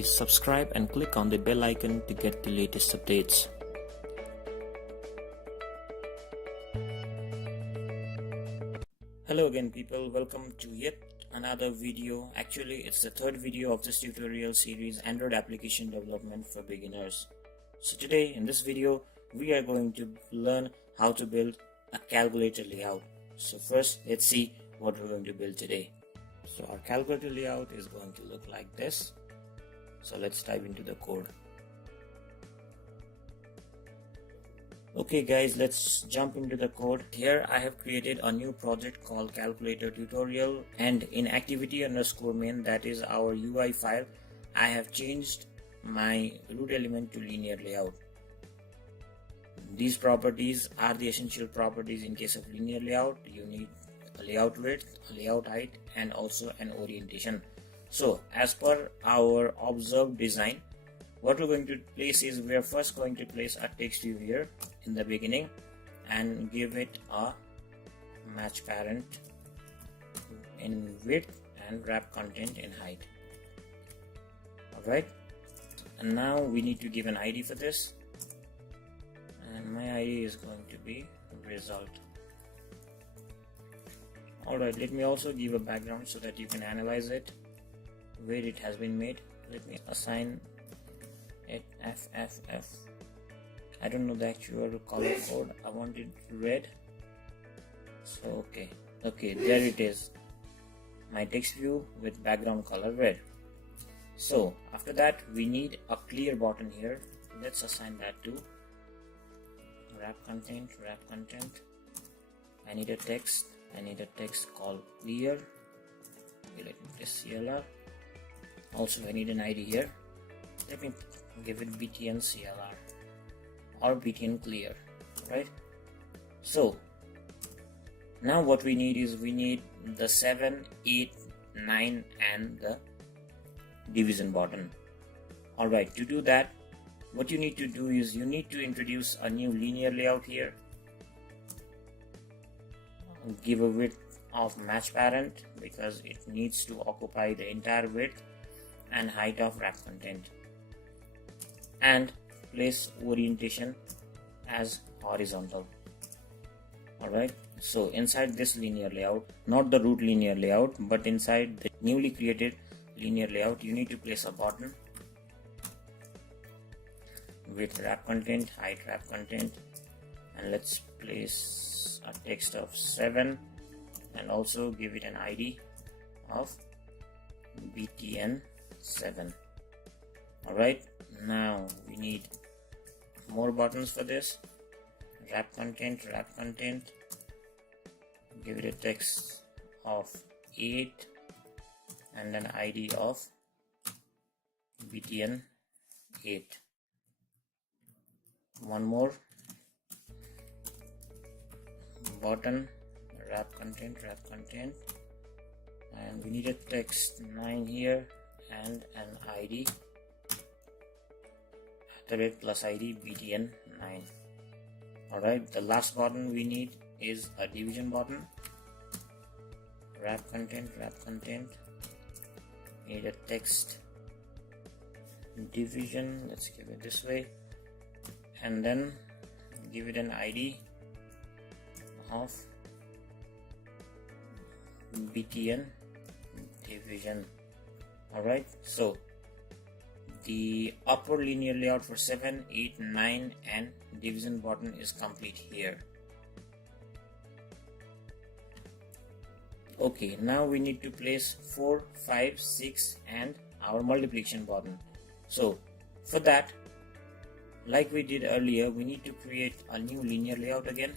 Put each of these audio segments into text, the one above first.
Please subscribe and click on the bell icon to get the latest updates. Hello again people, welcome to yet another video. Actually it's the third video of this tutorial series, Android application development for beginners. So today in this video we are going to learn how to build a calculator layout. So first let's see what we're going to build today. So our calculator layout is going to look like this. So let's dive into the code. Okay guys, let's jump into the code. Here I have created a new project called calculator tutorial, and in activity_main, that is our UI file, I have changed my root element to linear layout. These properties are the essential properties in case of linear layout. You need a layout width, a layout height, and also an orientation. So as per our observed design, what we're going to place is we are first going to place a text view here in the beginning and give it a match parent in width and wrap content in height. Alright, and now we need to give an ID for this, and my ID is going to be result. Alright, let me also give a background so that you can analyze it where it has been made. Let me assign it FFF. I don't know the actual color code. I want it red. So okay, there it is, my text view with background color red. So after that we need a clear button here. Let's assign that to wrap content. I need a text called clear. Okay, let me press CLR. Also I need an ID here. Let me give it btn CLR or btn clear, right? So now what we need is we need the 7, 8, 9 and the division button. Alright, to do that, what you need to do is you need to introduce a new linear layout here. Give a width of match parent because it needs to occupy the entire width and height of wrap content, and place orientation as horizontal. Alright, so inside this linear layout, not the root linear layout, but inside the newly created linear layout, you need to place a button with wrap content, height wrap content, and let's place a text of 7 and also give it an ID of btn 7. Alright, now we need more buttons for this. Wrap content, give it a text of 8 and an ID of btn 8. One more button, wrap content, and we need a text 9 here and an ID plus ID btn 9. Alright, the last button we need is a division button. Wrap content, need a text division, let's give it this way, and then give it an ID of btn division. Alright, so the upper linear layout for 7, 8, 9 and division button is complete here. Okay, now we need to place 4, 5, 6 and our multiplication button. So for that, like we did earlier, we need to create a new linear layout again.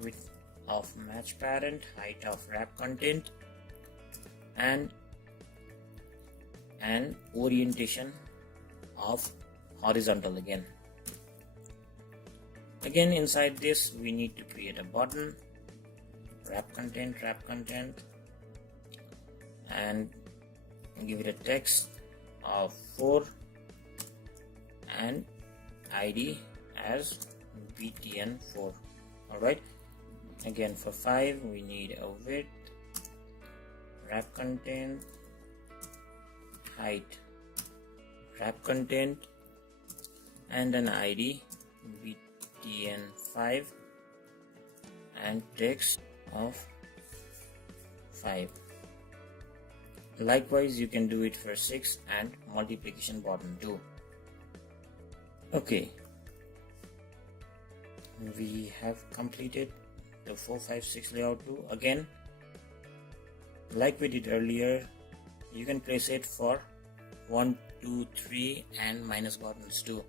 Width of match parent, height of wrap content, and orientation of horizontal again. Inside this we need to create a button, wrap content, and give it a text of 4 and ID as btn 4. Alright, again for 5 we need a width, wrap content, height wrap content and an ID btn5 and text of 5. Likewise, you can do it for 6 and multiplication button too. Okay, we have completed the 4, 5, 6 layout too. Again, like we did earlier, you can place it for 1, 2, 3 and minus buttons too.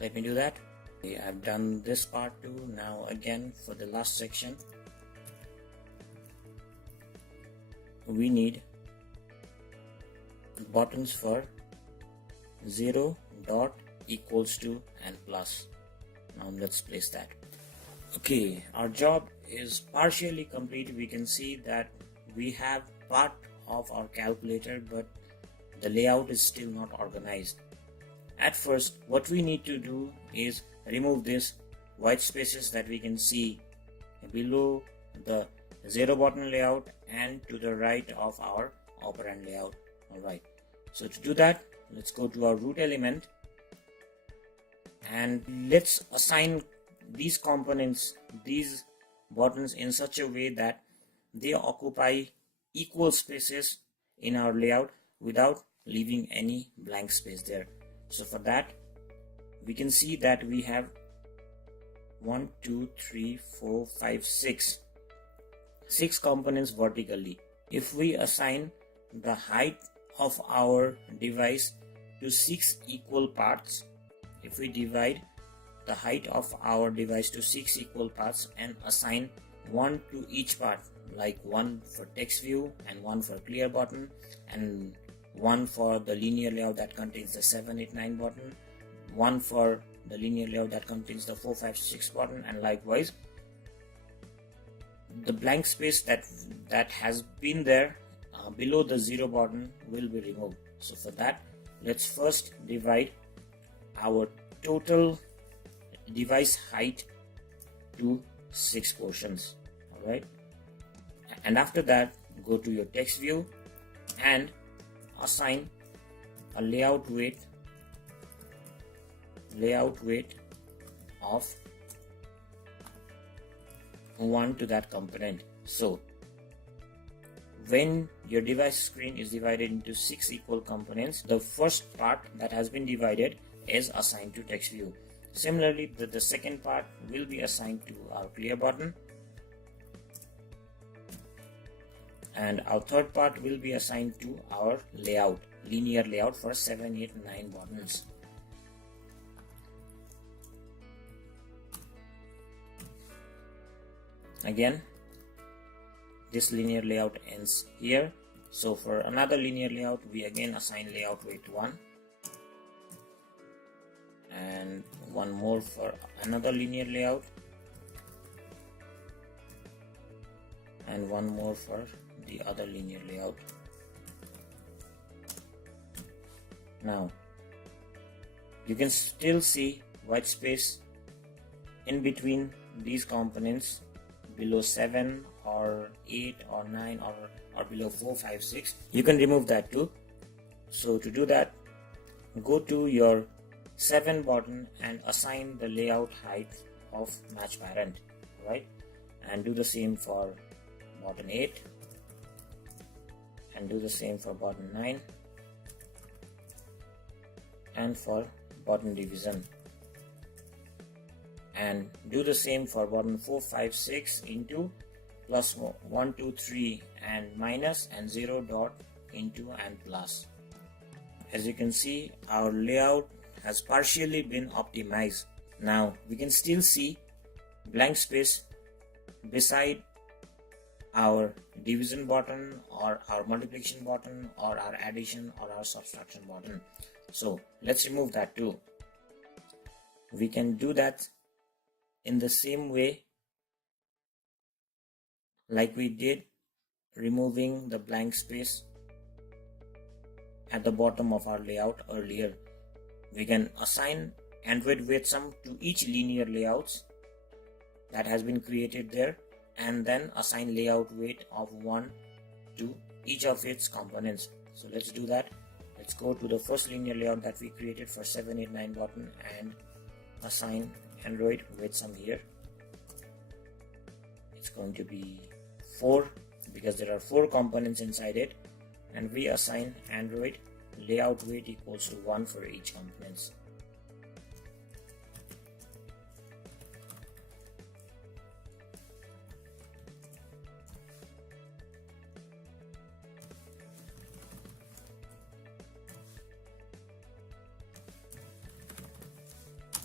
Let me do that. Okay, I've done this part too. Now again, for the last section, we need buttons for 0, dot, equals to and plus. Now let's place that. Okay, our job is partially complete. We can see that we have part of our calculator, but the layout is still not organized. At first, what we need to do is remove these white spaces that we can see below the 0 button layout and to the right of our operand layout. Alright, so to do that, let's go to our root element and let's assign these components, these buttons, in such a way that they occupy equal spaces in our layout without leaving any blank space there. So for that, we can see that we have 1, 2, 3, 4, 5, 6 components vertically. If we assign the height of our device to 6 equal parts, if we divide the height of our device to 6 equal parts and assign 1 to each part, like 1 for text view and 1 for clear button and 1 for the linear layout that contains the 7, 8, 9 button, 1 for the linear layout that contains the 4, 5, 6 button, and likewise the blank space that has been there below the 0 button will be removed. So for that, let's first divide our total device height to 6 portions. Alright, and after that, go to your text view and assign a layout weight of 1 to that component. So when your device screen is divided into 6 equal components, the first part that has been divided is assigned to text view. Similarly, the second part will be assigned to our clear button, and our third part will be assigned to our layout, linear layout for 7, 8, 9 buttons. Again, this linear layout ends here. So for another linear layout, we again assign layout weight 1 and 1 more for another linear layout and 1 more for the other linear layout. Now you can still see white space in between these components below 7 or 8 or 9 or below 4, 5, 6. You can remove that too. So to do that, go to your 7 button and assign the layout height of match parent, right? And do the same for button 8 and do the same for button 9 and for button division, and do the same for button 4, 5, 6 into plus 1, 2, 3 and minus and 0 dot into and plus. As you can see, our layout has partially been optimized. Now we can still see blank space beside our division button or our multiplication button or our addition or our subtraction button. So let's remove that too. We can do that in the same way like we did removing the blank space at the bottom of our layout earlier. We can assign Android weight sum to each linear layouts that has been created there, and then assign layout weight of 1 to each of its components. So let's do that. Let's go to the first linear layout that we created for 789 button and assign Android with some here. It's going to be 4 because there are 4 components inside it, and we assign Android layout weight equals to 1 for each components.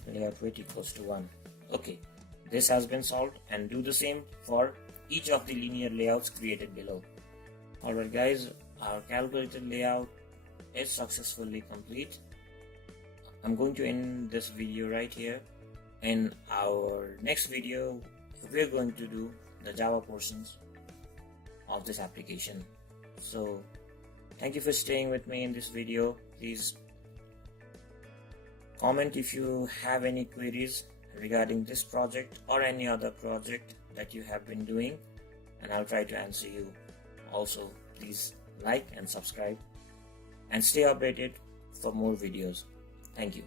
Layout weight equals to 1. Okay, this has been solved, and do the same for each of the linear layouts created below. Alright guys, our calculated layout is successfully complete. I'm going to end this video right here. In our next video, we're going to do the Java portions of this application. So thank you for staying with me in this video. Please comment if you have any queries regarding this project or any other project that you have been doing, and I'll try to answer you. Also, please like and subscribe and stay updated for more videos. Thank you.